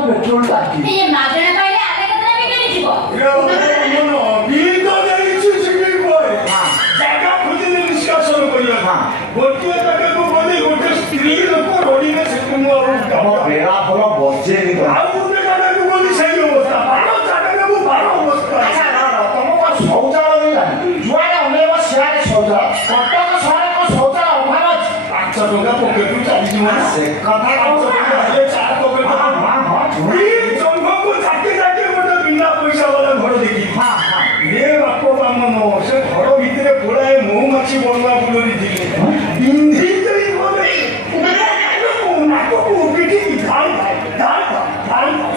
petrol टाकी ये मागणा पाहिले आले कतरा बिकली जीव बिल तो देइछु सिग्निल बय जागा खुदिले निष्कासन करिया गोटे टाका को बोली गोटे स्त्री लोक रोडी में सेकुनु और बेरा फल बजे नि आ गोटे टाका को बोली सही अवस्था बारो जागा को बारो अवस्था अच्छा तम को शौचालय नहीं जुआरे अनेवा सियारे शौचालय कटक शहर को शौचालय अभाव अछि 500 टका पॉकेट में चली जीवा से कथा को हेले 4 पॉकेट ये बापो बामनो से घर भितरे पुराए मौमाछी बनवा बुलरी दिले बिंधी तई बोले नाको को पिटी धान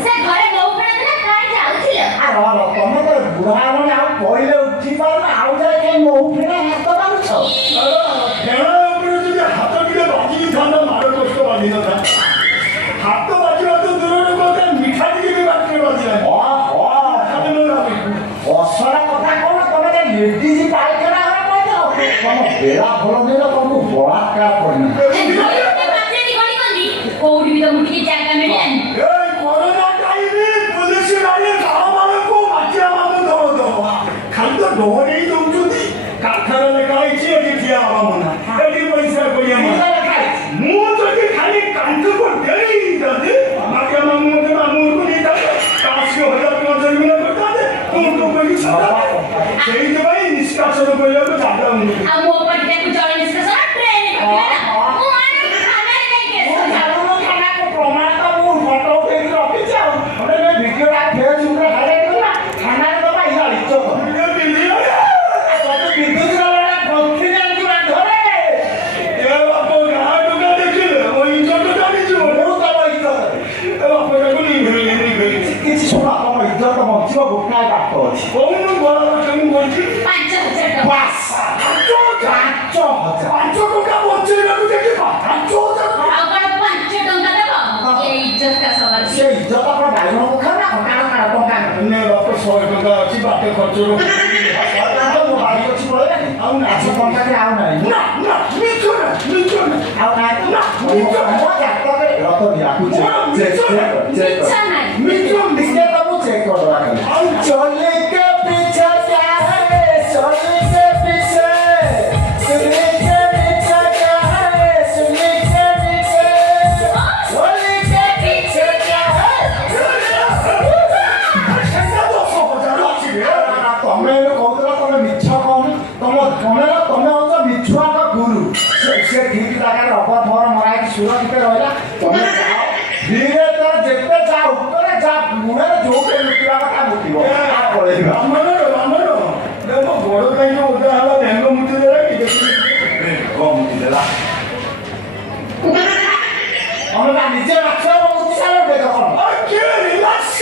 से घरे नौकरा ना काय जाउथिल आ तमे तो बुढ़ा माने आ पहिले उठी पार ना आउ जाय के मौफिना हाथ बांधछ फेणा ऊपर जे हाथ टिके बाजी थाना मार कष्ट बांधी न था हाथ बाजीवा तो दूर को मिठा टिके भी बाजी बाजी असला कथा कोन तमे लेडीज पाइखना हो कहतो तम बेरा भलो देला तम बलात्कार करना ए माते नी गली कंदी कोउडी भी तो मुठी जागा मिलन ए कोरोना टाइम पुलिस गाड़ी गाँव वालों को बच्चा मामू धरो दो खाली तो डोरे ही दउछुती कारखाना लगाई छी एठी ठिया हवा मना एठी पैसा कोइया मना मु जदी खाली कांत को देई दे माके मामू को नहीं दे 5,000 टका जमीन करता दे तुमको कोई ସେଇ ପାଇଁ ନିଷ୍କାସନ କରିବାକୁ ଜାଗା ମିଳୁନି ଆଉ ମୋ ପଟେ କୁ ଜଳ ନିଷ୍କାସନ ଟ୍ରେନ ପକେଇଲା ମୁଁ ଆନେ ଖାନାରେ ଯାଇକି ଜାଣୁନ ଖାନାକୁ ପ୍ରମାଣ ତ ମୁଁ ଫଟୋ ଉଠେଇକି ରଖିଛି ଆଉ ଗୋଟେ ନେ ଭିଡିଓ ଟା ଫେସବୁକରେ ହାଇଲାଇଟ୍ କଲା ଖାନାରେ ତ ଭାଇ ଇଚ୍ଛା ଭିଡିଓ ଭିଡିଓ ତତେ ବିଦ୍ୟୁତ ଗଲା ପକ୍ଷୀ ଜାଣିଛୁ ନା ଧରେ ଏ ବାପ ଗାଁ ଟୁକା ଦେଖିଲେ ଓ ଇଜ୍ଜତ ଜାଣିଛୁ ମୁଁ ତମ ଇଜ୍ଜତ ଏ ବାପ ଯାକୁ ନିଭେଇ କିଛି ଶୁଣ ତମ ଇଜ୍ଜତ ବଞ୍ଚିବ ଗୋଟାଏ ବାଟ ଅଛି କୋଉନ ବଡ଼ କେମୁ କହିଛି 5,000 ଟଙ୍କା ବାସ୍ 5,000 ଟଙ୍କା ବଞ୍ଚେଇବାକୁ ଦେଖି 5,000 ଆଉ କଣ 5 ଟଙ୍କା ଦେବ ଏ ଇଜ୍ଜତ का सवाल ସେ ଇଜ୍ଜତ ଆପଣ ବାଇଗଣ ଖାନା ଟଙ୍କା ଟଙ୍କା ନେ ବାପ 100 ଟଙ୍କା ଅଛି ବାଟେ ଖର୍ଚ୍ଚରୁ ମୋ ବାଡ଼ି ଅଛି ପଳେଇଲାନି ଆଉ ନା 5 ଟଙ୍କାରେ ଆଉ ନାହିଁ ନା ମିଛ ନା ଆଉ ନାହିଁ ମିଛ ମୋ ଜାତକରେ ରତ ଯାକୁ ଚେକ୍ ନାହିଁ ମିଛ ନିଜେ ତମକୁ ଚେକ୍ କରବା ଖାଲି ଆଉ ଚଲେ के पीछे क्या है चले के पीछे सुनने के पीछे क्या है सुनने के पीछे चले के पीछे क्या है तमे कहतला तमे मिछ कहनी तम तमे ସେ ଠିକ ଜାଗାରେ ରବର ଫବର ମରା ହେଇକି ସୁରକ୍ଷିତ ରହିଲା ତମେ ଯାଅ ଧୀରେ ଧୀରେ ଯେତେ ଯା ଉପରେ ଯା ମୁହଁରେ ଯୋଉଠି ଲୁଚିବା କଥା ଲୁଚିବ ପଳେଇବା ରାମନ ଦେଖ ବଡ଼ କାହିଁକି ଓଦା ହେଲା ବେଙ୍ଗ ମୁଠି ଦେଲା କି ମୁଠି ଦେଲା ଆମେ ନିଜେ ମାଛ ମୁଠି ସାରିଲେ ଦେଖ ଆଖି ରିଲାକ୍ସ